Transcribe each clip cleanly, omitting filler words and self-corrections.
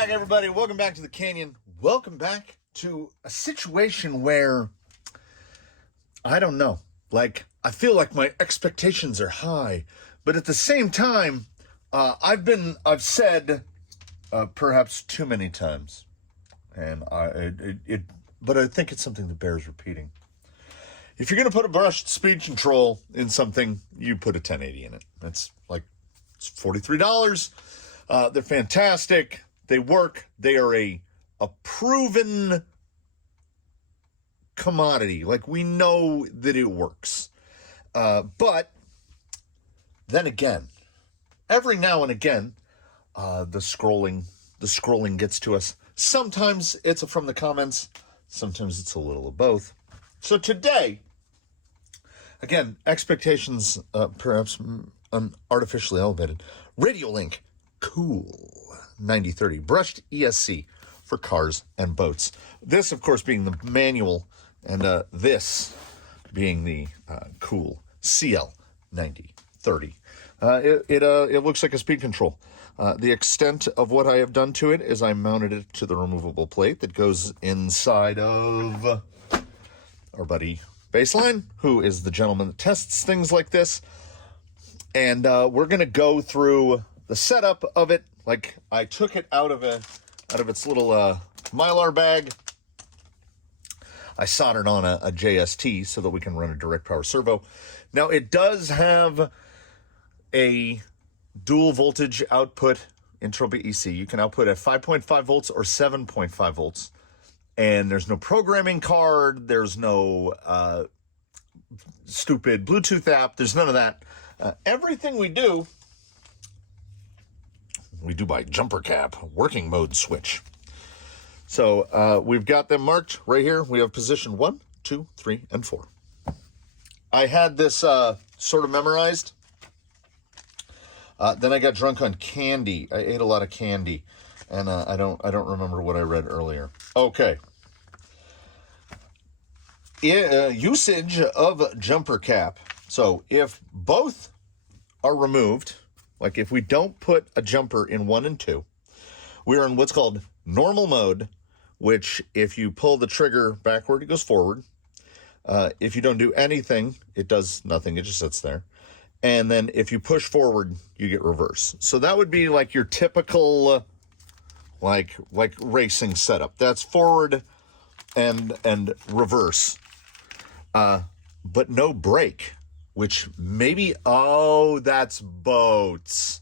back, everybody. Welcome back to the Canyon. Welcome back to a situation where, I don't know, I feel like my expectations are high, but at the same time, I've said perhaps too many times, and but I think it's something that bears repeating. If you're going to put a brushed speed control in something, you put a 1080 in it. It's $43. They're fantastic. They work. They are a proven commodity. We know that it works. But then again, every now and again, the scrolling gets to us. Sometimes it's from the comments. Sometimes it's a little of both. So today, again, expectations perhaps artificially elevated. Radiolink Cool 9030 brushed ESC for cars and boats. This, of course, being the manual, and this being the Cool CL 9030. It looks like a speed control. The extent of what I have done to it is I mounted it to the removable plate that goes inside of our buddy Baseline, who is the gentleman that tests things like this. And we're going to go through the setup of it. I took it out of its little Mylar bag. I soldered on a JST so that we can run a direct power servo. Now, it does have a dual voltage output internal ESC. You can output at 5.5 volts or 7.5 volts. And there's no programming card. There's no stupid Bluetooth app. There's none of that. Everything we do by jumper cap, working mode switch. So we've got them marked right here. We have position 1, 2, 3, and 4. I had this sort of memorized. Then I got drunk on candy. I ate a lot of candy, and I don't remember what I read earlier. Okay. Usage of jumper cap. So if both are removed, if we don't put a jumper in 1 and 2, we're in what's called normal mode, which if you pull the trigger backward, it goes forward. If you don't do anything, it does nothing. It just sits there. And then if you push forward, you get reverse. So that would be your typical like racing setup. That's forward and reverse. But no brake, which maybe, that's boats.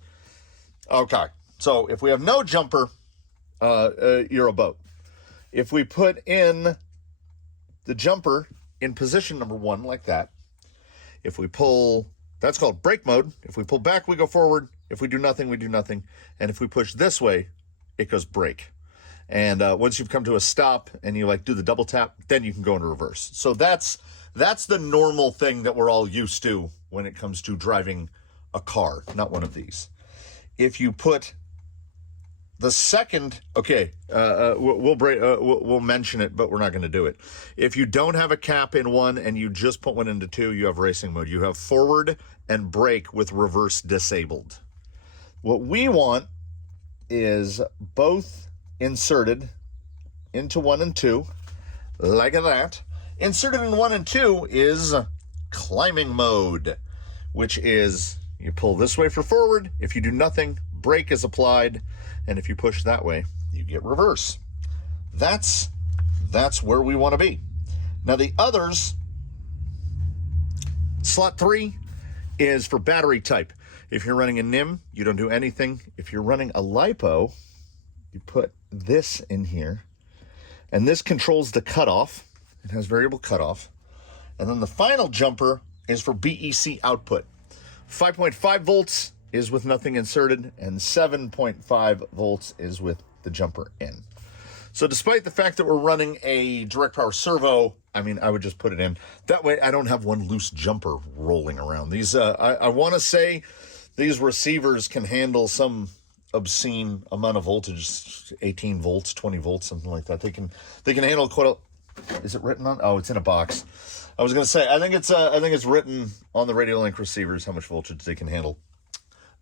Okay, so if we have no jumper, you're a boat. If we put in the jumper in position number 1 like that, if we pull, that's called brake mode. If we pull back, we go forward. If we do nothing, we do nothing. And if we push this way, it goes brake. And once you've come to a stop and you do the double tap, then you can go into reverse. So that's the normal thing that we're all used to when it comes to driving a car, not one of these. If you put the second, we'll mention it, but we're not going to do it. If you don't have a cap in 1 and you just put one into 2, you have racing mode. You have forward and brake with reverse disabled. What we want is both inserted into 1 and 2, like that. Inserted in 1 and 2 is climbing mode, which is you pull this way for forward. If you do nothing, brake is applied. And if you push that way, you get reverse. That's where we want to be. Now the others, slot 3 is for battery type. If you're running a NIM, you don't do anything. If you're running a LiPo, you put this in here. And this controls the cutoff. It has variable cutoff. And then the final jumper is for BEC output. 5.5 volts is with nothing inserted, and 7.5 volts is with the jumper in. So despite the fact that we're running a direct power servo, I would just put it in. That way I don't have one loose jumper rolling around. These, I want to say these receivers can handle some obscene amount of voltage, 18 volts, 20 volts, something like that. They can handle quite a... Is it written on? Oh, it's in a box. I was going to say, I think it's written on the Radiolink receivers how much voltage they can handle.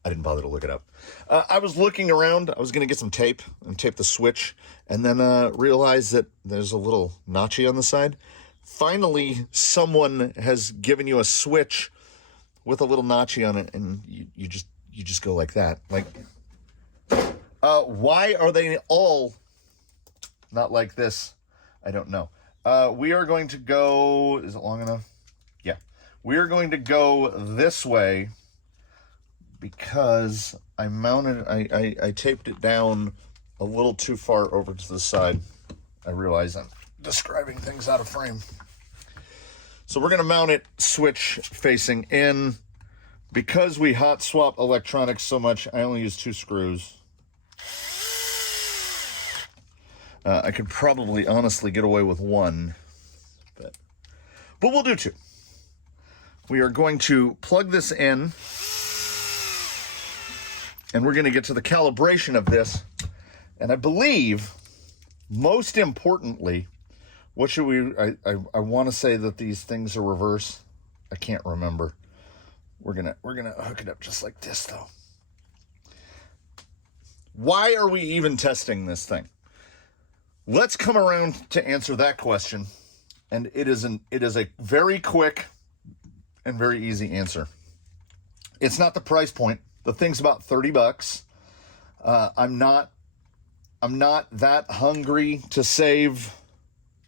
I didn't bother to look it up. I was looking around. I was going to get some tape and tape the switch, and then realized that there's a little notchy on the side. Finally, someone has given you a switch with a little notchy on it, and you just go like that. Like, why are they all not like this? I don't know. We are going to go, is it long enough? Yeah. We are going to go this way because I mounted, I taped it down a little too far over to the side. I realize I'm describing things out of frame. So we're going to mount it switch facing in. Because we hot swap electronics so much, I only use 2 screws. I could probably honestly get away with 1, but we'll do 2. We are going to plug this in, and we're going to get to the calibration of this. And I believe, most importantly, what should we, I want to say that these things are reverse. I can't remember. We're gonna hook it up just like this, though. Why are we even testing this thing? Let's come around to answer that question, and it is a very quick and very easy answer. It's not the price point. The thing's about $30. I'm not that hungry to save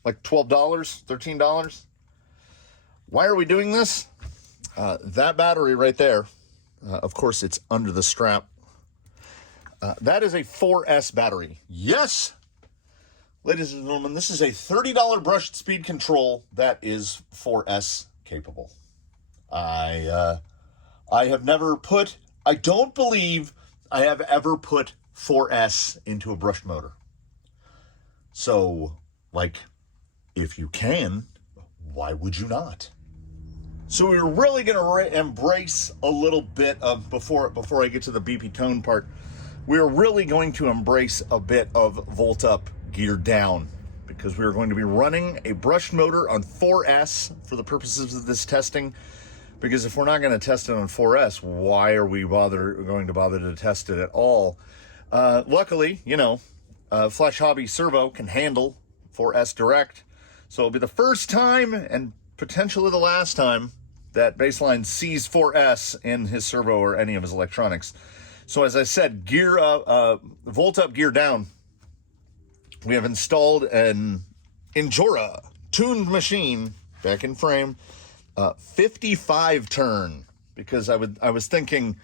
like $12, $13. Why are we doing this? That battery right there, of course, it's under the strap. That is a 4S battery. Yes, ladies and gentlemen, this is a $30 brushed speed control that is 4S capable. I have never put, I don't believe I have ever put 4S into a brushed motor. So, like, if you can, why would you not? So we're really going to embrace a little bit of, before I get to the BP tone part, we're really going to embrace a bit of volt up, gear down, because we're going to be running a brushed motor on 4S for the purposes of this testing. Because if we're not going to test it on 4S, why are we going to bother to test it at all? Luckily, Flash Hobby Servo can handle 4S direct. So it'll be the first time and potentially the last time that Baseline sees 4S in his servo or any of his electronics. So as I said, gear up, volt up, gear down. We have installed an Injora tuned machine back in frame, 55 turn, because I was thinking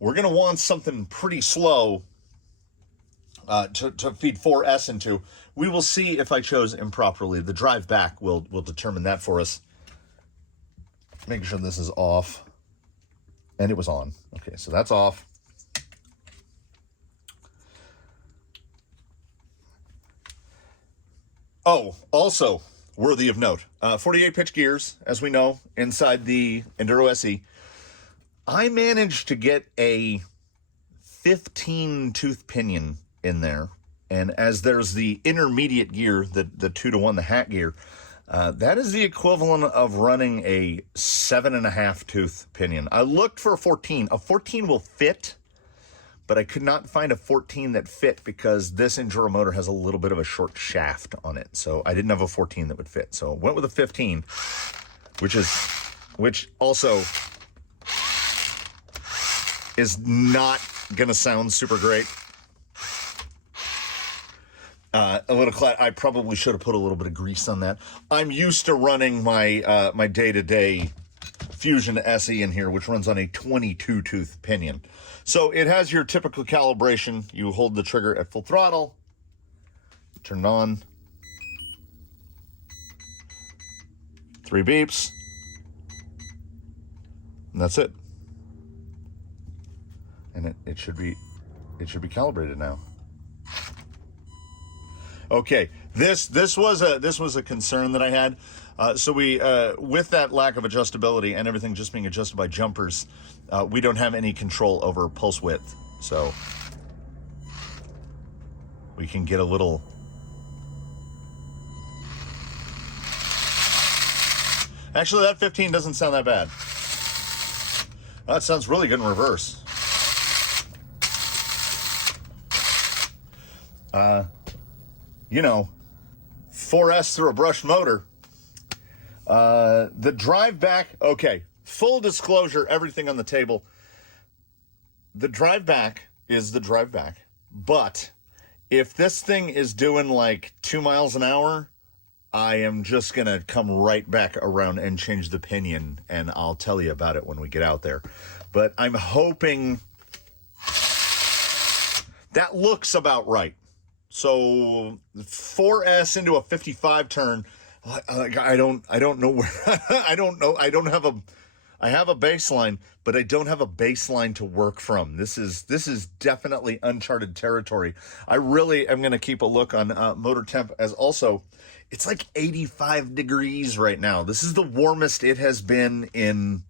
we're gonna want something pretty slow to feed 4S into. We will see if I chose improperly. The drive back will determine that for us. Making sure this is off. And it was on. Okay, so that's off. Oh, also worthy of note, 48 pitch gears, as we know, inside the Enduro SE. I managed to get a 15 tooth pinion in there. And as there's the intermediate gear, the 2-to-1, the hat gear, that is the equivalent of running a 7.5 tooth pinion. I looked for a 14. A 14 will fit, but I could not find a 14 that fit because this Enduro motor has a little bit of a short shaft on it. So I didn't have a 14 that would fit. So I went with a 15, which also is not gonna sound super great. A little I probably should have put a little bit of grease on that. I'm used to running my my day-to-day Fusion SE in here, which runs on a 22 tooth pinion. So it has your typical calibration. You hold the trigger at full throttle, turn it on, 3 beeps, and that's it. And it should be calibrated now. Okay, this was a concern that I had. So we with that lack of adjustability and everything just being adjusted by jumpers, we don't have any control over pulse width. So we can get a little. Actually, that 15 doesn't sound that bad. That sounds really good in reverse. you know, 4S through a brushed motor. The drive back, okay, full disclosure, everything on the table. The drive back is the drive back, but if this thing is doing like 2 miles an hour, I am just going to come right back around and change the pinion, and I'll tell you about it when we get out there. But I'm hoping that looks about right. So 4S into a 55 turn, I don't know where, I have a baseline, but I don't have a baseline to work from. This is definitely uncharted territory. I really am going to keep a look on motor temp, as also it's like 85 degrees right now. This is the warmest it has been in,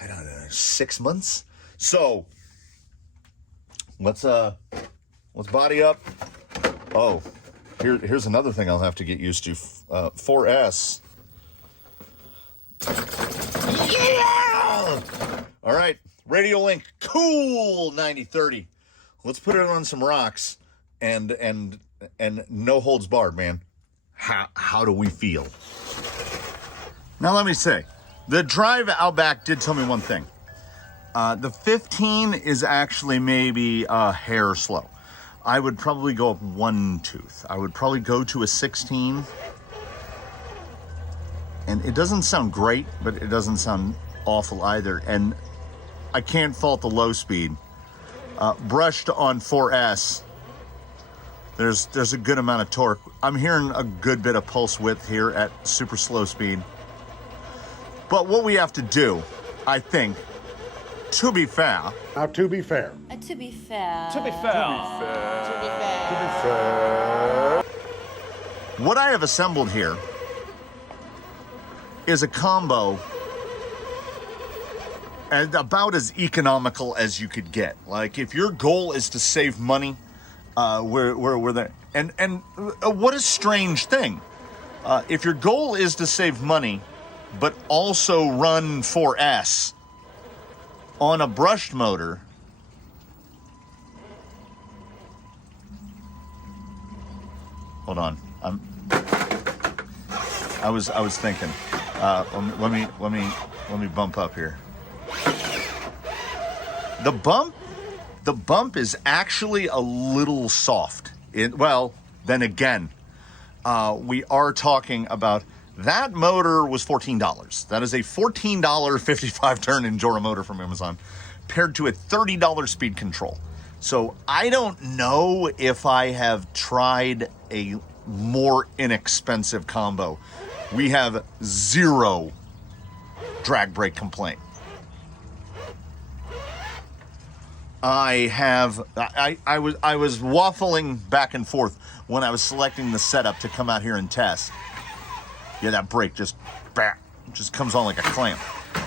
I don't know, 6 months. So let's body up. Oh, here's another thing I'll have to get used to. 4S. Yeah! All right, Radiolink Cool 9030. Let's put it on some rocks and no holds barred, man. How do we feel? Now let me say, the drive out back did tell me one thing. The 15 is actually maybe a hair slow. I would probably go up 1 tooth. I would probably go to a 16. And it doesn't sound great, but it doesn't sound awful either. And I can't fault the low speed. Brushed on 4S, there's a good amount of torque. I'm hearing a good bit of pulse width here at super slow speed. But what we have to do, I think, to be fair. Now, to be fair. To be fair. To be fair. What I have assembled here is a combo and about as economical as you could get. Like, if your goal is to save money, we're there. And what a strange thing. If your goal is to save money, but also run 4S on a brushed motor, hold on. I was thinking. Let me bump up here. The bump is actually a little soft. Well, then again, we are talking about that motor was $14. That is a $14 55 turn Endura motor from Amazon, paired to a $30 speed control. So I don't know if I have tried a more inexpensive combo. We have zero drag brake complaint. I was waffling back and forth when I was selecting the setup to come out here and test. Yeah, that brake just comes on like a clamp.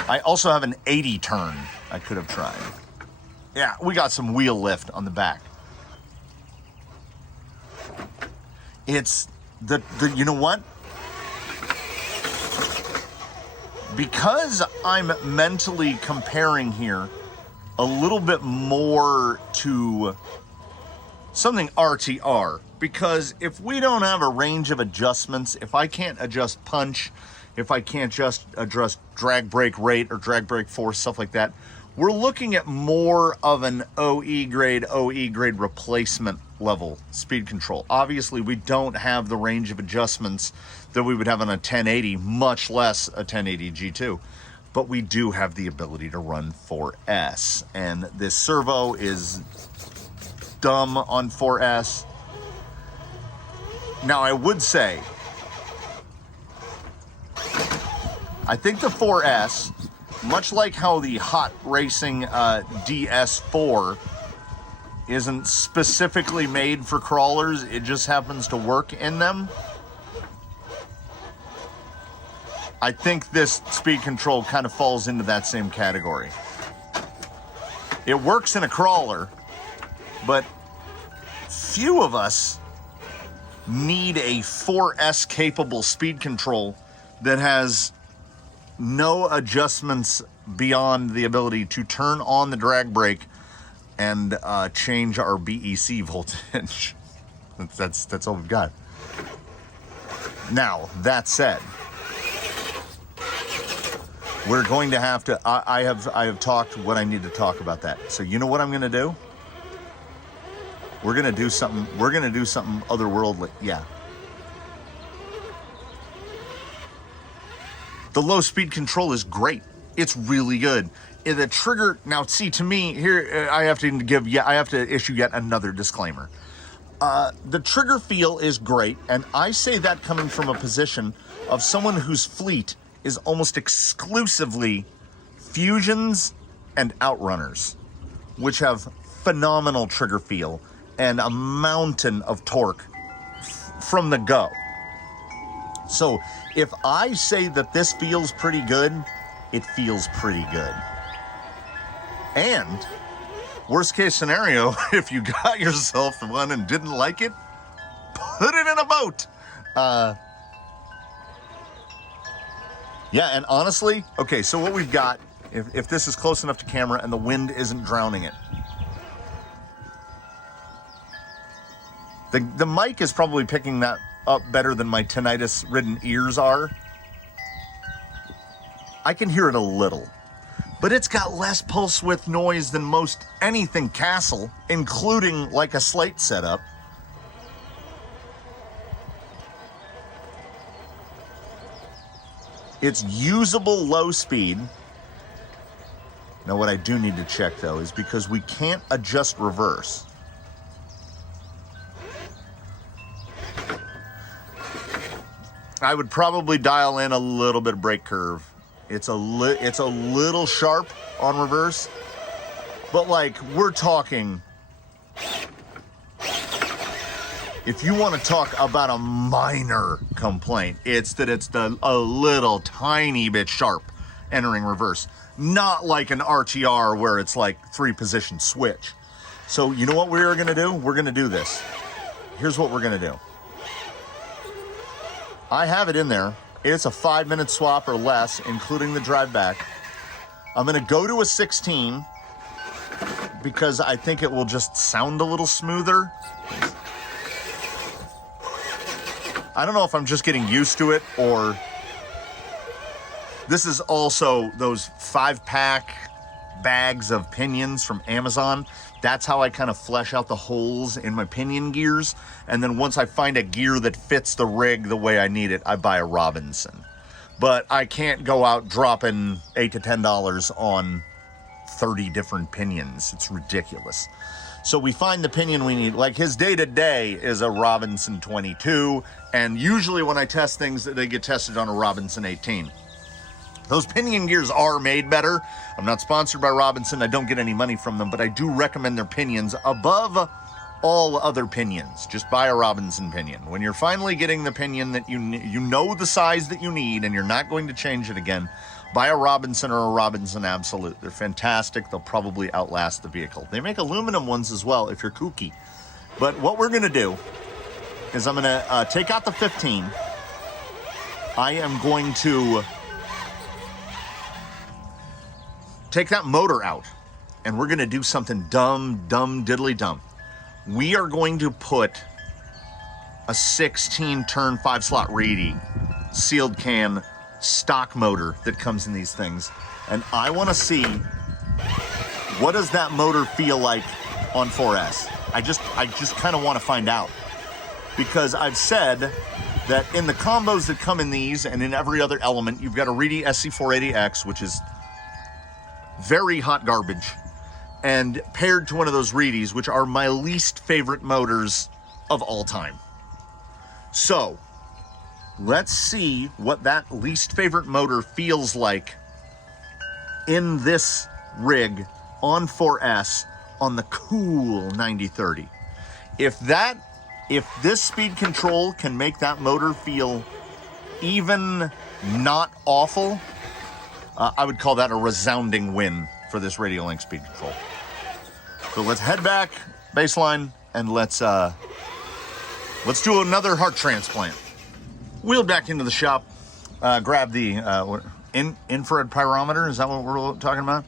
I also have an 80 turn I could have tried. Yeah, we got some wheel lift on the back. It's the you know what? Because I'm mentally comparing here a little bit more to something RTR, because if we don't have a range of adjustments, if I can't adjust punch, if I can't just adjust drag brake rate or drag brake force, stuff like that, we're looking at more of an OE grade replacement level speed control. Obviously, we don't have the range of adjustments that we would have on a 1080, much less a 1080 G2. But we do have the ability to run 4S. And this servo is dumb on 4S. Now, I would say, I think the 4S, much like how the hot racing DS4 isn't specifically made for crawlers, it just happens to work in them. I think this speed control kind of falls into that same category. It works in a crawler, but few of us need a 4S capable speed control that has no adjustments beyond the ability to turn on the drag brake and change our BEC voltage. That's all we've got. Now, that said, we're going to have to, I have talked what I need to talk about that. So you know what I'm going to do? We're going to do something otherworldly. Yeah. The low speed control is great. It's really good. The trigger, now see, to me, here, I have to issue yet another disclaimer. The trigger feel is great, and I say that coming from a position of someone whose fleet is almost exclusively Fusions and Outrunners, which have phenomenal trigger feel and a mountain of torque from the go. So if I say that this feels pretty good, it feels pretty good. And worst case scenario, if you got yourself one and didn't like it, put it in a boat. Yeah, and honestly, okay, so what we've got, if this is close enough to camera and the wind isn't drowning it, the mic is probably picking that up better than my tinnitus-ridden ears are. I can hear it a little, but it's got less pulse width noise than most anything Castle, including like a Slate setup. It's usable low speed. Now what I do need to check though is because we can't adjust reverse. I would probably dial in a little bit of brake curve. It's a little sharp on reverse, but like we're talking, if you want to talk about a minor complaint, it's that it's a little tiny bit sharp entering reverse, not like an RTR where it's like 3-position switch. So you know what we're gonna do? We're gonna do this. Here's what we're gonna do. I have it in there. It's a 5-minute swap or less, including the drive back. I'm gonna go to a 16 because I think it will just sound a little smoother. I don't know if I'm just getting used to it or this is also those 5-pack bags of pinions from Amazon. That's how I kind of flesh out the holes in my pinion gears. And then once I find a gear that fits the rig the way I need it, I buy a Robinson. But I can't go out dropping $8 to $10 on 30 different pinions. It's ridiculous. So we find the pinion we need. Like his day-to-day is a Robinson 22. And usually when I test things, they get tested on a Robinson 18. Those pinion gears are made better. I'm not sponsored by Robinson. I don't get any money from them, but I do recommend their pinions above all other pinions. Just buy a Robinson pinion. When you're finally getting the pinion that you know the size that you need and you're not going to change it again, buy a Robinson or a Robinson Absolute. They're fantastic. They'll probably outlast the vehicle. They make aluminum ones as well if you're kooky. But what we're going to do is I'm going to take out the 15. I am going to take that motor out, and we're going to do something dumb, diddly dumb. We are going to put a 16-turn 5-slot Radi sealed can stock motor that comes in these things, and I want to see what does that motor feel like on 4S. I just kind of want to find out, because I've said that in the combos that come in these and in every other element, you've got a Radi SC480X, which is very hot garbage, and paired to one of those Radis, which are my least favorite motors of all time. So let's see what that least favorite motor feels like in this rig on 4S on the cool 9030. If this speed control can make that motor feel even not awful, I would call that a resounding win for this Radiolink speed control. So let's head back, baseline, and let's do another heart transplant. Wheel back into the shop, grab the infrared pyrometer, is that what we're talking about?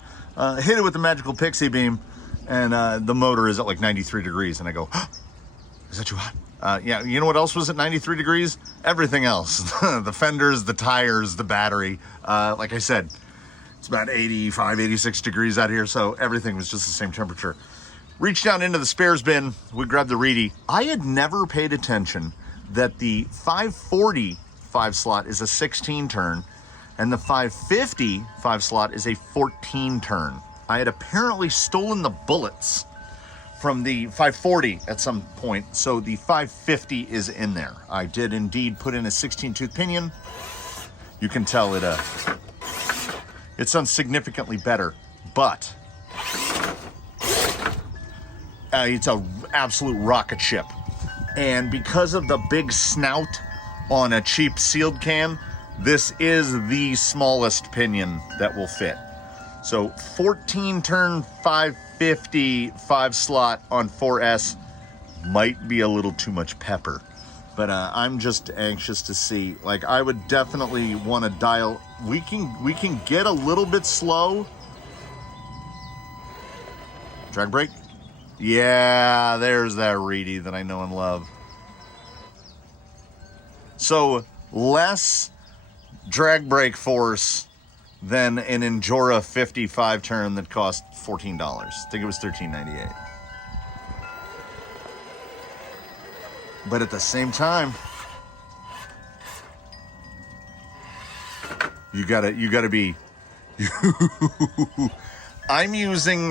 Hit it with the magical pixie beam, and the motor is at like 93 degrees, and I go, oh, is that too hot? Yeah, you know what else was at 93 degrees? Everything else. The fenders, the tires, the battery. Like I said, it's about 85, 86 degrees out here, so everything was just the same temperature. Reached down into the spares bin, we grabbed the Reedy. I had never paid attention that the 540 5 slot is a 16 turn, and the 550 5 slot is a 14 turn. I had apparently stolen the bullets from the 540 at some point, so the 550 is in there. I did indeed put in a 16 tooth pinion. You can tell it's done significantly better, but it's a absolute rocket ship. And because of the big snout on a cheap sealed can, this is the smallest pinion that will fit. So 14 turn 550 5 slot on 4S might be a little too much pepper, but I'm just anxious to see. Like, I would definitely want to dial. We can get a little bit slow. Drag brake. Yeah, there's that Reedy that I know and love. So less drag brake force than an Endura 55 turn that cost $14. I think it was $13.98. But at the same time, you gotta be. I'm using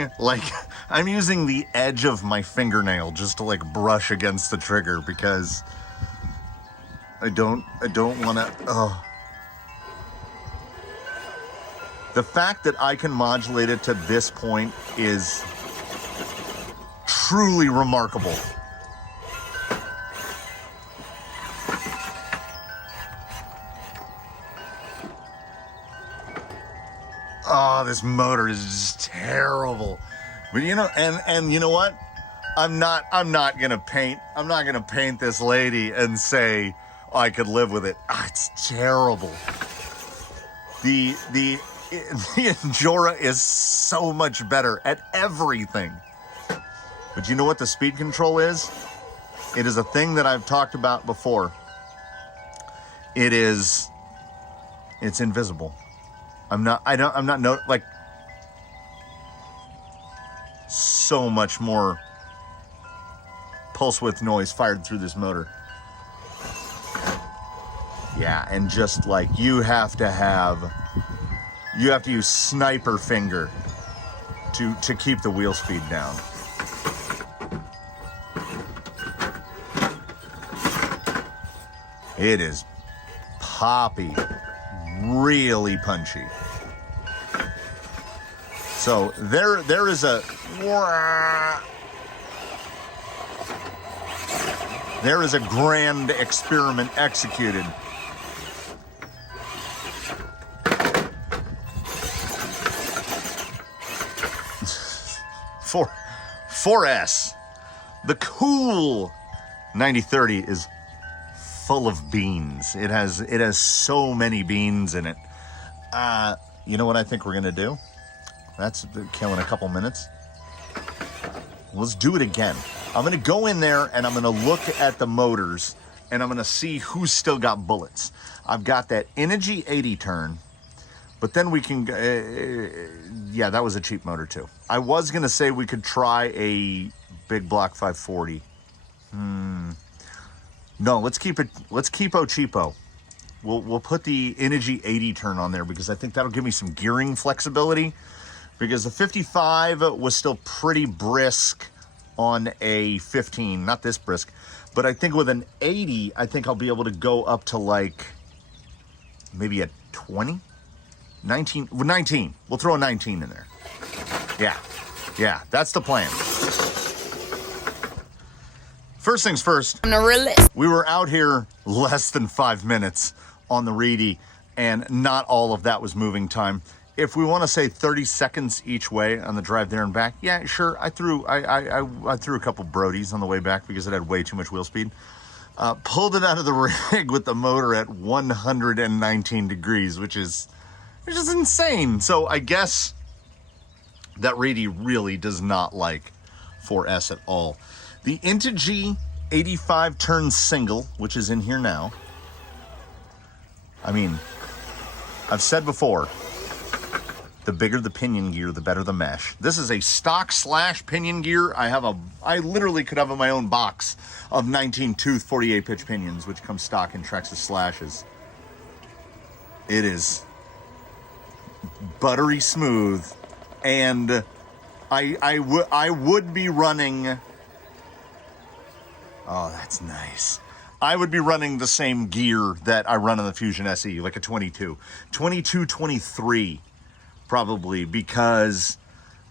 the edge of my fingernail just to like brush against the trigger because I don't want to. Oh. The fact that I can modulate it to this point is truly remarkable. Oh, this motor is just terrible. But you know, and you know what? I'm not gonna paint this lady and say, oh, I could live with it. It's terrible. The Endura is so much better at everything. But you know what the speed control is? It is a thing that I've talked about before. It's invisible. Like, so much more pulse width noise fired through this motor. Yeah, and just like you have to use sniper finger to keep the wheel speed down. It is poppy, really punchy. So there is a grand experiment executed. 4S. The Cool 9030 is full of beans. It has so many beans in it. You know what I think we're gonna do? That's killing a couple minutes. Let's do it again. I'm gonna go in there and I'm gonna look at the motors and I'm gonna see who's still got bullets. I've got that Energy 80 turn, but then we can, yeah, that was a cheap motor too. I was gonna say we could try a big block 540. No, let's keep cheapo. We'll put the Energy 80 turn on there because I think that'll give me some gearing flexibility, because the 55 was still pretty brisk on a 15, not this brisk, but I think with an 80, I think I'll be able to go up to like maybe a 20, 19, 19. We'll throw a 19 in there. Yeah, that's the plan. First things first, we were out here less than 5 minutes on the Reedy, and not all of that was moving time. If we want to say 30 seconds each way on the drive there and back, yeah, sure. I threw a couple Brodies on the way back because it had way too much wheel speed. Pulled it out of the rig with the motor at 119 degrees, which is insane. So I guess that Reedy really does not like 4S at all. The Integy 85 turn single, which is in here now. I mean, I've said before, the bigger the pinion gear, the better the mesh. This is a stock / pinion gear. I literally could have my own box of 19 tooth 48 pitch pinions, which come stock in Trex's slashes. It is buttery smooth, and I would be running. Oh, that's nice. I would be running the same gear that I run on the Fusion SE, like a 22, 23, probably, because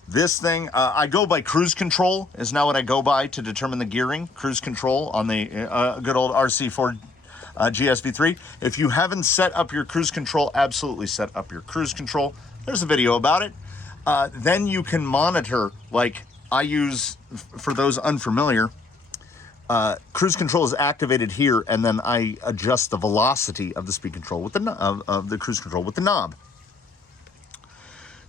this thing, I go by cruise control is now what I go by to determine the gearing. Cruise control on the good old RC4 GSV3. If you haven't set up your cruise control, absolutely set up your cruise control. There's a video about it. Then you can monitor, like I use, for those unfamiliar, cruise control is activated here, and then I adjust the velocity of the speed control with the of the cruise control with the knob.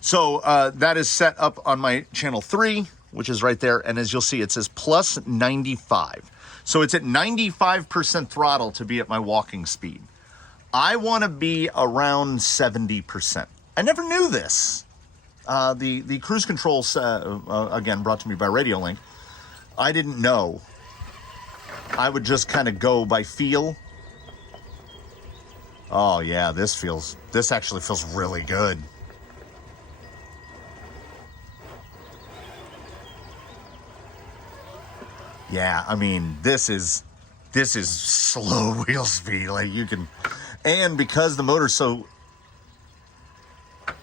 So that is set up on my channel 3, which is right there, and as you'll see, it says plus 95. So it's at 95% throttle to be at my walking speed. I want to be around 70%. I never knew this. The cruise control, again, brought to me by Radiolink. I didn't know. I would just kind of go by feel. Oh yeah, this actually feels really good. Yeah, I mean, this is slow wheel speed. Like you can, and because the motor's so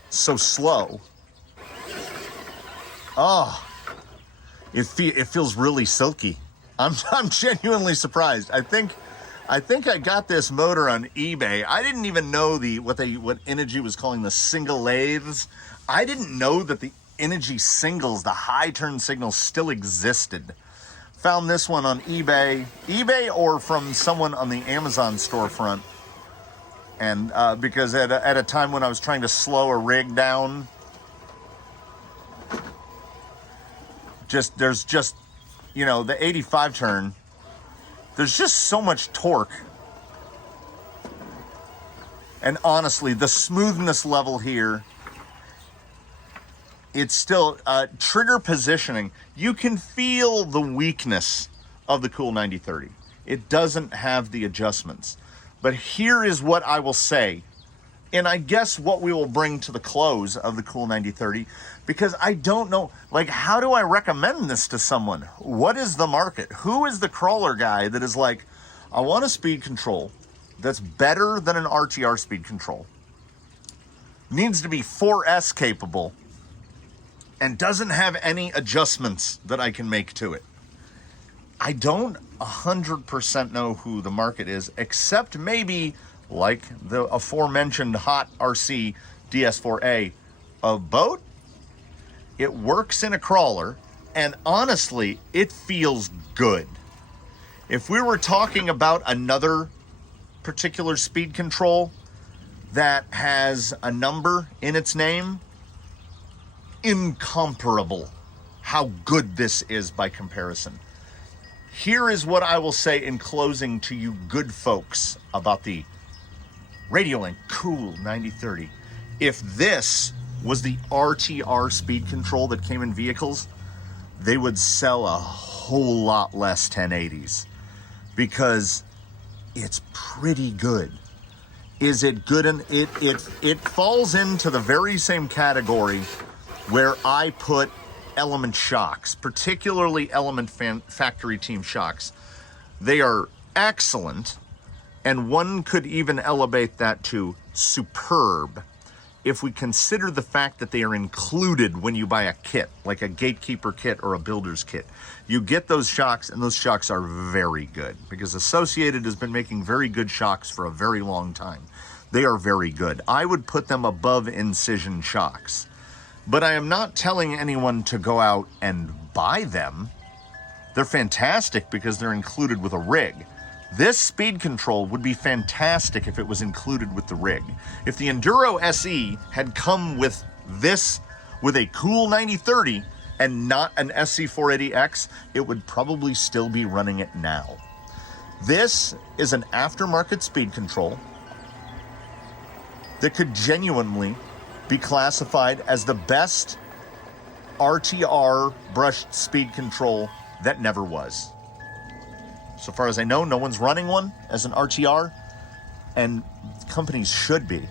slow, oh, it feels really silky. I'm genuinely surprised. I think I got this motor on eBay. I didn't even know what Energy was calling the single lathes. I didn't know that the Energy singles, the high turn signals, still existed. Found this one on eBay or from someone on the Amazon storefront. And because at a time when I was trying to slow a rig down, there's just you know, the 85 turn, there's just so much torque. And honestly, the smoothness level here, it's still trigger positioning. You can feel the weakness of the Cool 9030. It doesn't have the adjustments. But here is what I will say, and I guess what we will bring to the close of the Cool 9030, because I don't know, like, how do I recommend this to someone? What is the market? Who is the crawler guy that is like, I want a speed control that's better than an RTR speed control, needs to be 4S capable, and doesn't have any adjustments that I can make to it? I don't 100% know who the market is, except maybe like the aforementioned hot RC DS4A, a boat. It works in a crawler, and honestly, it feels good. If we were talking about another particular speed control that has a number in its name, incomparable how good this is by comparison. Here is what I will say in closing to you good folks about the Radiolink Cool 9030. If this was the RTR speed control that came in vehicles, they would sell a whole lot less 1080s because it's pretty good. Is it good? And it falls into the very same category where I put Element shocks, particularly Element factory team shocks. They are excellent, and one could even elevate that to superb if we consider the fact that they are included when you buy a kit, like a gatekeeper kit or a builder's kit. You get those shocks, and those shocks are very good because Associated has been making very good shocks for a very long time. They are very good. I would put them above Incision shocks. But I am not telling anyone to go out and buy them. They're fantastic because they're included with a rig. This speed control would be fantastic if it was included with the rig. If the Enduro SE had come with this, with a Cool 9030, and not an SC480X, it would probably still be running it now. This is an aftermarket speed control that could genuinely be classified as the best RTR brushed speed control that never was. So far as I know, no one's running one as an RTR, and companies should be.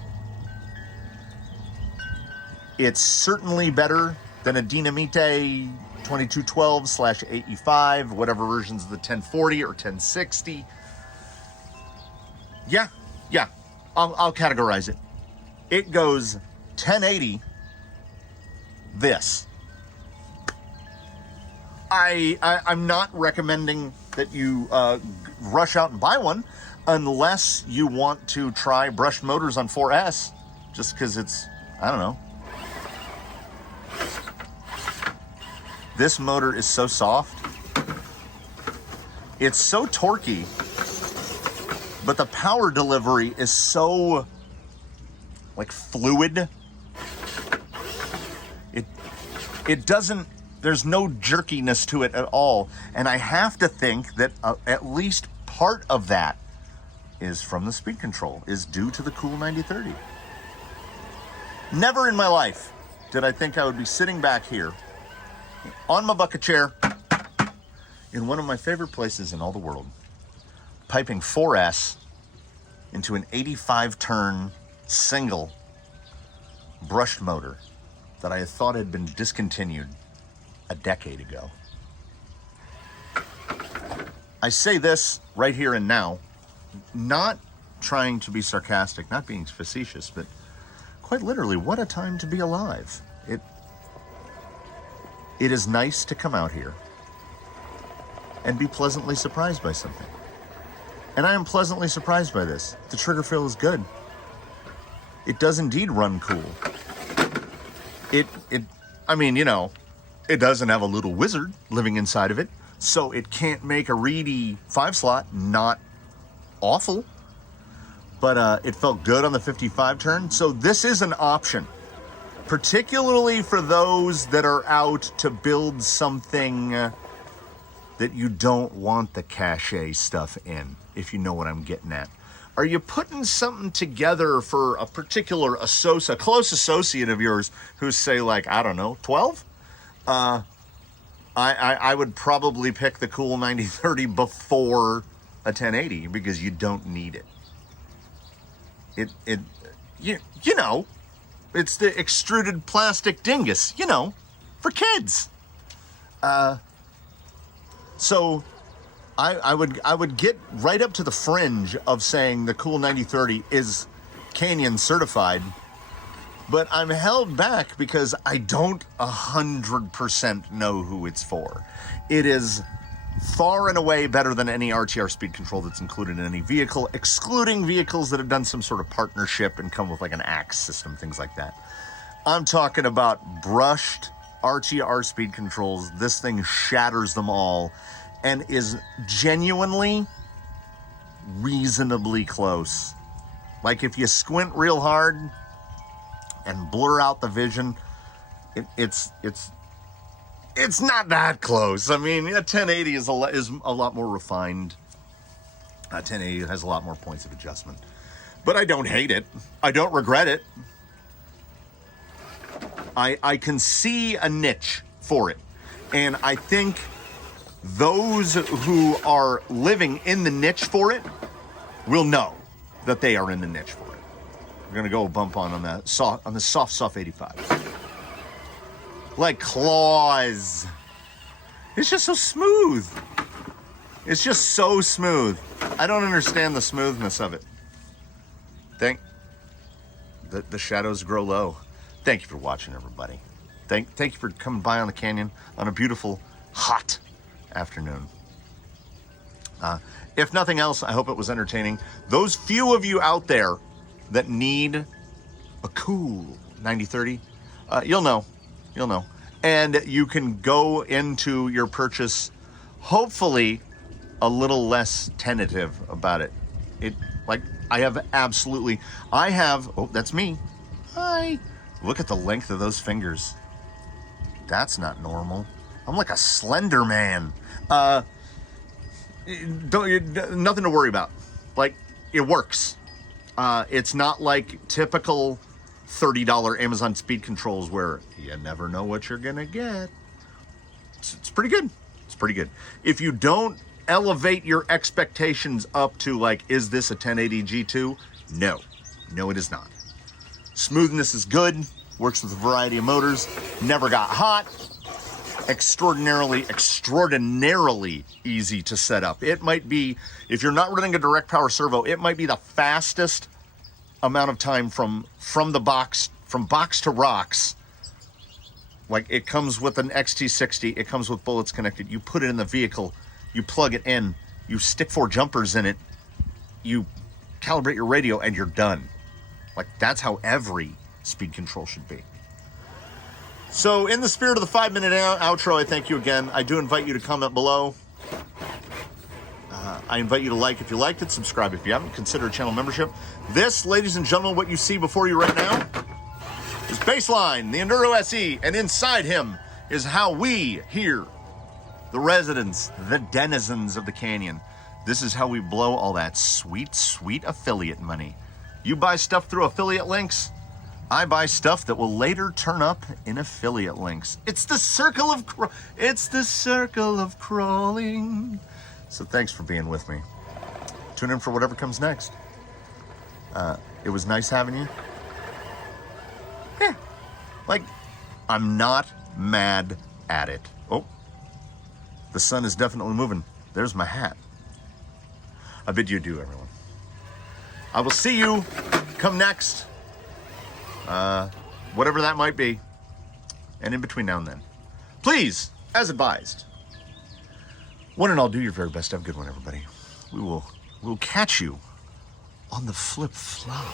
It's certainly better than a Dynamite 2212/8E5, whatever versions of the 1040 or 1060. Yeah, I'll categorize it. It goes 1080, this. I'm not recommending that you rush out and buy one unless you want to try brushed motors on 4S, just because it's, I don't know. This motor is so soft. It's so torquey, but the power delivery is so, like, fluid. It doesn't, there's no jerkiness to it at all. And I have to think that at least part of that is from the speed control, is due to the Cool 9030. Never in my life did I think I would be sitting back here on my bucket chair in one of my favorite places in all the world, piping 4S into an 85 turn single brushed motor that I thought had been discontinued a decade ago. I say this right here and now, not trying to be sarcastic, not being facetious, but quite literally, what a time to be alive. It is nice to come out here and be pleasantly surprised by something. And I am pleasantly surprised by this. The trigger feel is good. It does indeed run cool. I mean, you know, it doesn't have a little wizard living inside of it, so it can't make a reedy 5-slot not awful. But it felt good on the 55 turn. So this is an option, particularly for those that are out to build something that you don't want the cachet stuff in, if you know what I'm getting at. Are you putting something together for a particular a close associate of yours who's, say, like, I don't know, 12? I would probably pick the Cool 9030 before a 1080 because you don't need it. You know, it's the extruded plastic dingus, you know, for kids. So I would get right up to the fringe of saying the Cool 9030 is Canyon certified, but I'm held back because I don't 100% know who it's for. It is far and away better than any RTR speed control that's included in any vehicle, excluding vehicles that have done some sort of partnership and come with like an axe system, things like that. I'm talking about brushed RTR speed controls. This thing shatters them all and is genuinely reasonably close. Like, if you squint real hard and blur out the vision, it's not that close. I mean, a 1080 is a lot more refined. 1080 has a lot more points of adjustment. But I don't hate it. I don't regret it. I can see a niche for it. And I think those who are living in the niche for it will know that they are in the niche for it. We're going to go bump on the soft 85. Like claws. It's just so smooth. It's just so smooth. I don't understand the smoothness of it. The shadows grow low. Thank you for watching, everybody. Thank you for coming by on the Canyon on a beautiful, hot afternoon. If nothing else, I hope it was entertaining. Those few of you out there that need a cool 9030, you'll know. And you can go into your purchase, hopefully, a little less tentative about it. Oh, that's me. Hi. Look at the length of those fingers. That's not normal. I'm like a slender man. Nothing to worry about. Like, it works. It's not like typical $30 Amazon speed controls where you never know what you're gonna get. It's pretty good. It's pretty good. If you don't elevate your expectations up to like, is this a 1080 G2? No, it is not. Smoothness is good. Works with a variety of motors. Never got hot. Extraordinarily easy to set up. It might be, if you're not running a direct power servo, it might be the fastest amount of time from the box, from box to rocks. Like, it comes with an XT60, it comes with bullets connected. You put it in the vehicle, you plug it in, you stick 4 jumpers in it, you calibrate your radio, and you're done. Like, that's how every speed control should be. So, in the spirit of the 5-minute outro, I thank you again. I do invite you to comment below. I invite you to like if you liked it, subscribe if you haven't, consider a channel membership. This, ladies and gentlemen, what you see before you right now is Baseline, the Enduro SE, and inside him is how we here, the residents, the denizens of the canyon, this is how we blow all that sweet, sweet affiliate money. You buy stuff through affiliate links, I buy stuff that will later turn up in affiliate links. It's the circle of crawling. So thanks for being with me. Tune in for whatever comes next. It was nice having you. Yeah, like, I'm not mad at it. Oh, the sun is definitely moving. There's my hat. I bid you adieu, everyone. I will see you come next. Whatever that might be. And in between now and then, please, as advised, one and all, do your very best. Have a good one, everybody. We'll catch you on the flip flop.